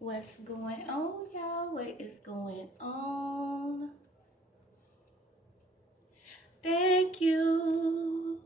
What's going on, y'all? What is going on? Thank you.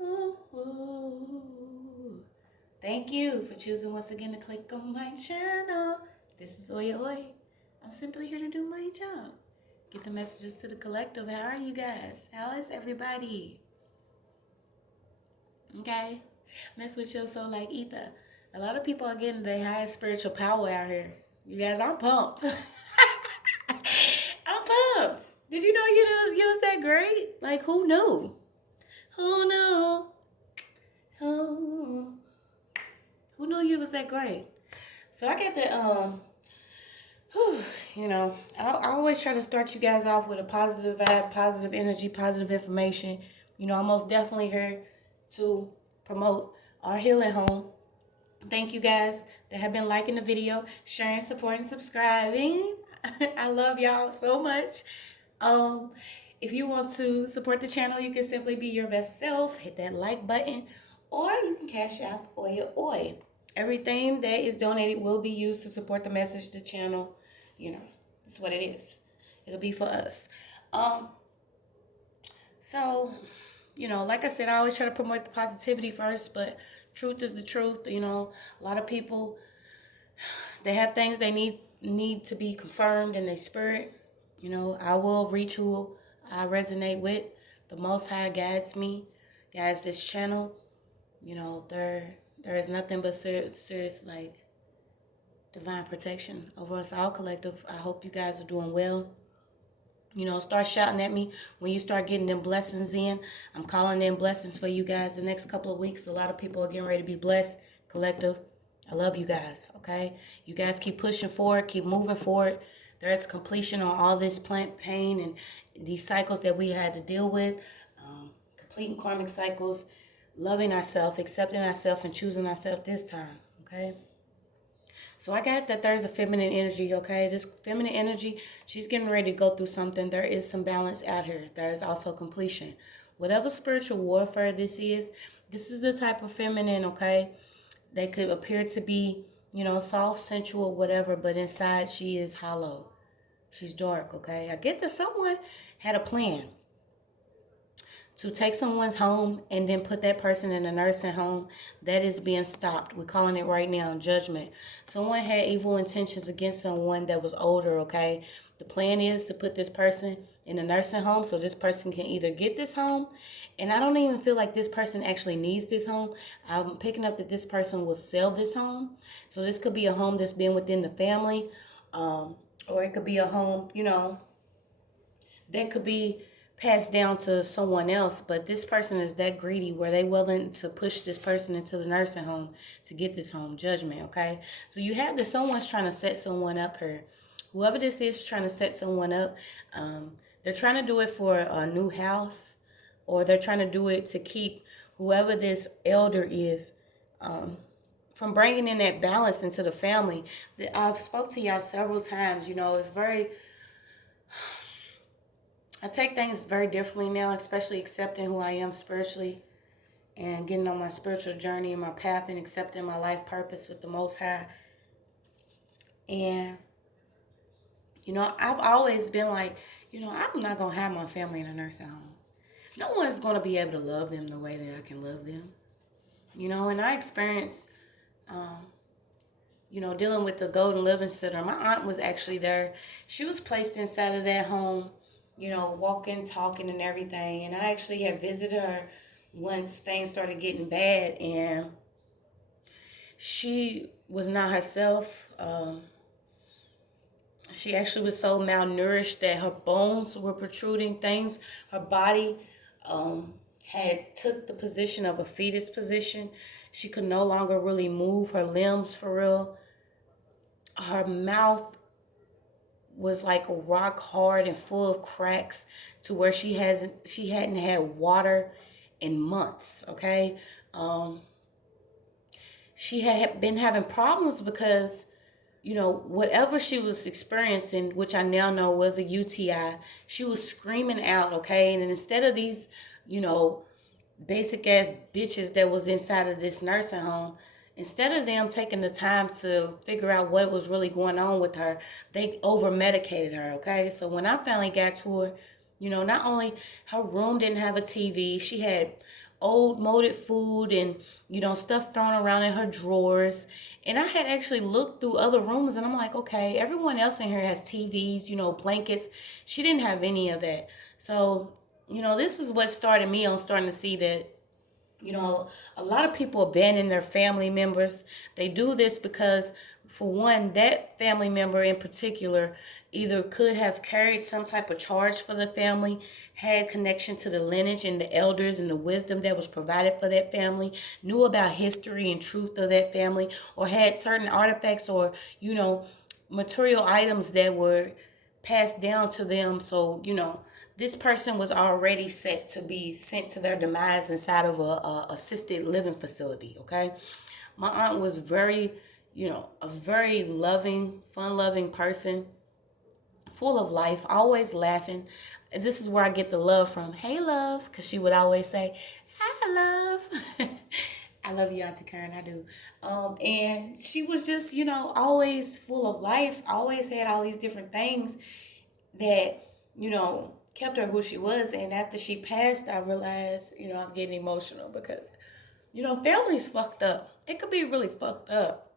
Ooh, ooh. Thank you for choosing once again to click on my channel. This is OYAOY. I'm simply here to do my job. Get the messages to the collective. How are you guys? How is everybody? Okay? Mess with your soul like ether. A lot of people are getting their highest spiritual power out here. You guys, I'm pumped. I'm pumped. Did you know you was that great? Like, who knew? Who knew? Who? Who knew you was that great? So I got the I always try to start you guys off with a positive vibe, positive energy, positive information. I'm most definitely here to promote our healing home. Thank you guys that have been liking the video, sharing, supporting, subscribing. I love y'all so much. Um, if you want to support the channel, you can simply be your best self. Hit that like button, or you can cash out OYAOY. Everything that is donated will be used to support the message, the channel. That's what it is. It'll be for us. Um, so, like I said, I always try to promote the positivity first, but truth is the truth. A lot of people, they have things they need to be confirmed in their spirit. I will reach who I resonate with. The Most High guides me, guides this channel. There is nothing but serious like divine protection over us all collective. I hope you guys are doing well. Start shouting at me when you start getting them blessings in. I'm calling in blessings for you guys the next couple of weeks. A lot of people are getting ready to be blessed. Collective, I love you guys, okay? You guys keep pushing forward, keep moving forward. There is completion on all this plant pain and these cycles that we had to deal with. Completing karmic cycles, loving ourselves, accepting ourselves, and choosing ourselves this time, okay? So I got that there's a feminine energy, okay? This feminine energy, she's getting ready to go through something. There is some balance out here. There is also completion. Whatever spiritual warfare this is the type of feminine, okay? They could appear to be, soft, sensual, whatever, but inside she is hollow. She's dark, okay? I get that someone had a plan to take someone's home and then put that person in a nursing home. That is being stopped. We're calling it right now judgment. Someone had evil intentions against someone that was older, okay? The plan is to put this person in a nursing home so this person can either get this home, and I don't even feel like this person actually needs this home. I'm picking up that this person will sell this home. So this could be a home that's been within the family, or it could be a home, that could be passed down to someone else, but this person is that greedy where they willing to push this person into the nursing home to get this home judgment, okay? So you have that someone's trying to set someone up here. Whoever this is trying to set someone up, they're trying to do it for a new house, or they're trying to do it to keep whoever this elder is from bringing in that balance into the family. I've spoke to y'all several times. It's very... I take things very differently now, especially accepting who I am spiritually and getting on my spiritual journey and my path and accepting my life purpose with the Most High. And, I've always been like, I'm not going to have my family in a nursing home. No one's going to be able to love them the way that I can love them. And I experienced, dealing with the Golden Living Center. My aunt was actually there. She was placed inside of that home, walking, talking, and everything. And I actually had visited her once things started getting bad, and she was not herself. She actually was so malnourished that her bones were protruding. Her body had took the position of a fetus position. She could no longer really move her limbs for real. Her mouth was like rock hard and full of cracks to where she hadn't had water in months, okay? She had been having problems because, whatever she was experiencing, which I now know was a UTI, she was screaming out, okay? And instead of these, basic ass bitches that was inside of this nursing home, instead of them taking the time to figure out what was really going on with her, they over medicated her. Okay, so when I finally got to her, not only her room didn't have a TV, she had old molded food and stuff thrown around in her drawers. And I had actually looked through other rooms, and I'm like, okay, everyone else in here has TVs, blankets. She didn't have any of that. So this is what started me on starting to see that a lot of people abandon their family members. They do this because, for one, that family member in particular either could have carried some type of charge for the family, had connection to the lineage and the elders and the wisdom that was provided for that family, knew about history and truth of that family, or had certain artifacts or, material items that were passed down to them. So, this person was already set to be sent to their demise inside of a assisted living facility. Okay, my aunt was very, a very loving, fun-loving person, full of life, always laughing. And this is where I get the love from. Hey, love, because she would always say, "Hi, love." I love you, Auntie Karen. I do. And she was just, always full of life. Always had all these different things that, kept her who she was. And after she passed, I realized, I'm getting emotional because, family's fucked up. It could be really fucked up,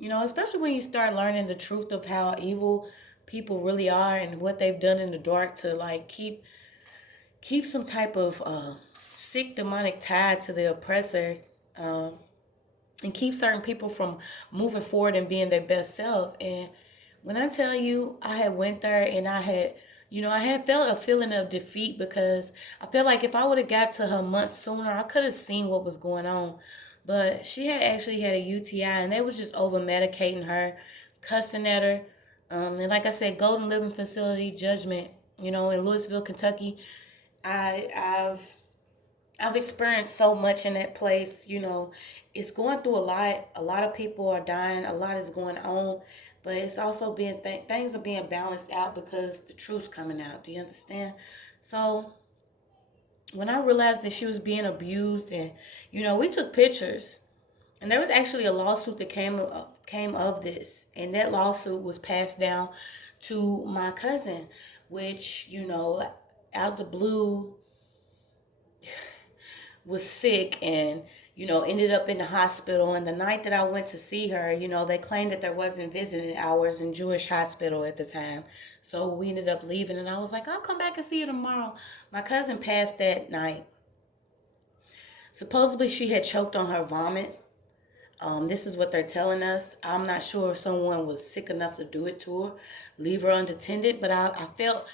especially when you start learning the truth of how evil people really are and what they've done in the dark to like keep some type of sick demonic tie to the oppressor, and keep certain people from moving forward and being their best self. And when I tell you, I had went there and I had felt a feeling of defeat because I felt like if I would have got to her months sooner, I could have seen what was going on. But she had actually had a UTI, and they was just over medicating her, cussing at her. And like I said, Golden Living Facility Judgment, in Louisville, Kentucky. I've experienced so much in that place. It's going through a lot. A lot of people are dying. A lot is going on, but it's also being things are being balanced out because the truth's coming out. Do you understand? So when I realized that she was being abused, and we took pictures, and there was actually a lawsuit that came of this, and that lawsuit was passed down to my cousin, which out the blue was sick and ended up in the hospital. And the night that I went to see her, they claimed that there wasn't visiting hours in Jewish hospital at the time, so we ended up leaving. And I was like, I'll come back and see you tomorrow. My cousin passed that night. Supposedly she had choked on her vomit. This is what they're telling us. I'm not sure if someone was sick enough to do it to her, leave her unattended, but I felt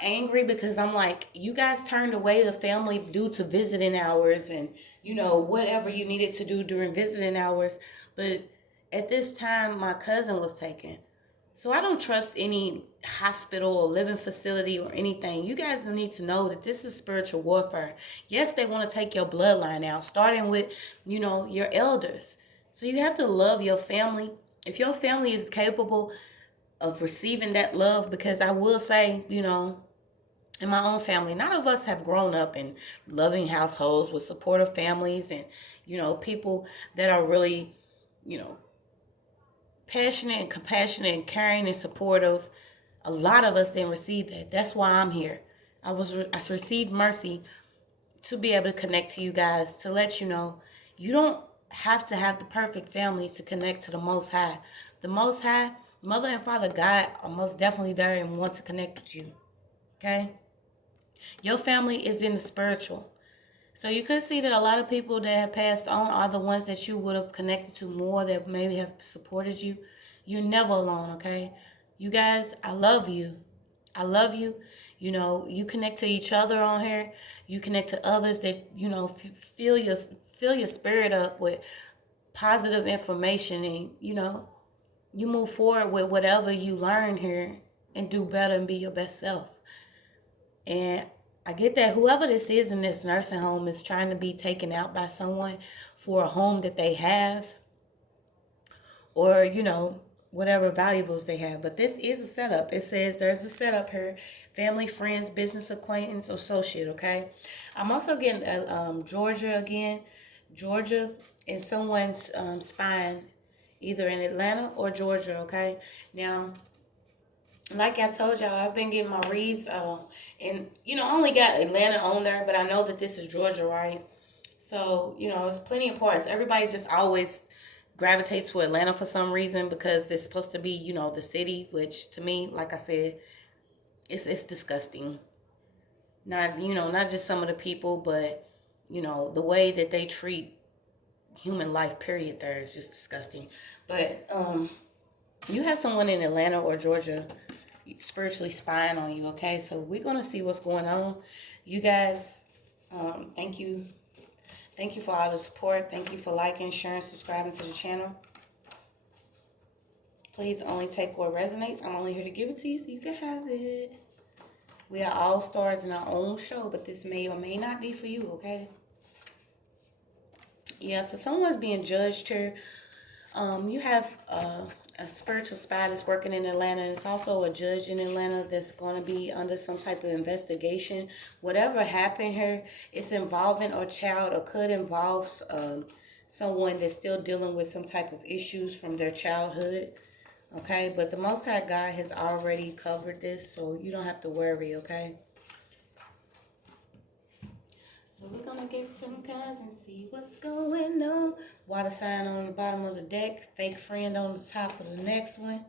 angry because I'm like, you guys turned away the family due to visiting hours and, whatever you needed to do during visiting hours. But at this time, my cousin was taken. So I don't trust any hospital or living facility or anything. You guys need to know that this is spiritual warfare. Yes, they want to take your bloodline out, starting with, your elders. So you have to love your family. If your family is capable of receiving that love, because I will say, in my own family, none of us have grown up in loving households with supportive families and, people that are really, passionate and compassionate and caring and supportive. A lot of us didn't receive that. That's why I'm here. I received mercy to be able to connect to you guys, to let you know you don't have to have the perfect family to connect to the Most High. The Most High, Mother and Father God, are most definitely there and want to connect with you. Okay? Your family is in the spiritual. So you could see that a lot of people that have passed on are the ones that you would have connected to more, that maybe have supported you. You're never alone, okay? You guys, I love you. I love you. You connect to each other on here. You connect to others that, fill your spirit up with positive information, and, you move forward with whatever you learn here and do better and be your best self. And I get that whoever this is in this nursing home is trying to be taken out by someone for a home that they have, or, whatever valuables they have. But this is a setup. It says there's a setup here: family, friends, business acquaintance, associate. Okay. I'm also getting Georgia again. Georgia in someone's spine, either in Atlanta or Georgia, okay? Now, like I told y'all, I've been getting my reads, and I only got Atlanta on there, but I know that this is Georgia, right? So it's plenty of parts. Everybody just always gravitates to Atlanta for some reason because it's supposed to be, the city, which to me, like I said, it's disgusting. Not just some of the people, but the way that they treat human life. Period. There is just disgusting. But you have someone in Atlanta or Georgia spiritually spying on you, okay? So we're going to see what's going on. You guys, thank you. Thank you for all the support. Thank you for liking, sharing, subscribing to the channel. Please only take what resonates. I'm only here to give it to you so you can have it. We are all stars in our own show, but this may or may not be for you, okay? Yeah, so someone's being judged here. You have a spiritual spy that's working in Atlanta. It's also a judge in Atlanta that's going to be under some type of investigation. Whatever happened here, it's involving a child or could involve someone that's still dealing with some type of issues from their childhood. Okay, but the Most High God has already covered this, so you don't have to worry, okay? So we're going to get some cards and see what's going on. Water sign on the bottom of the deck. Fake friend on the top of the next one.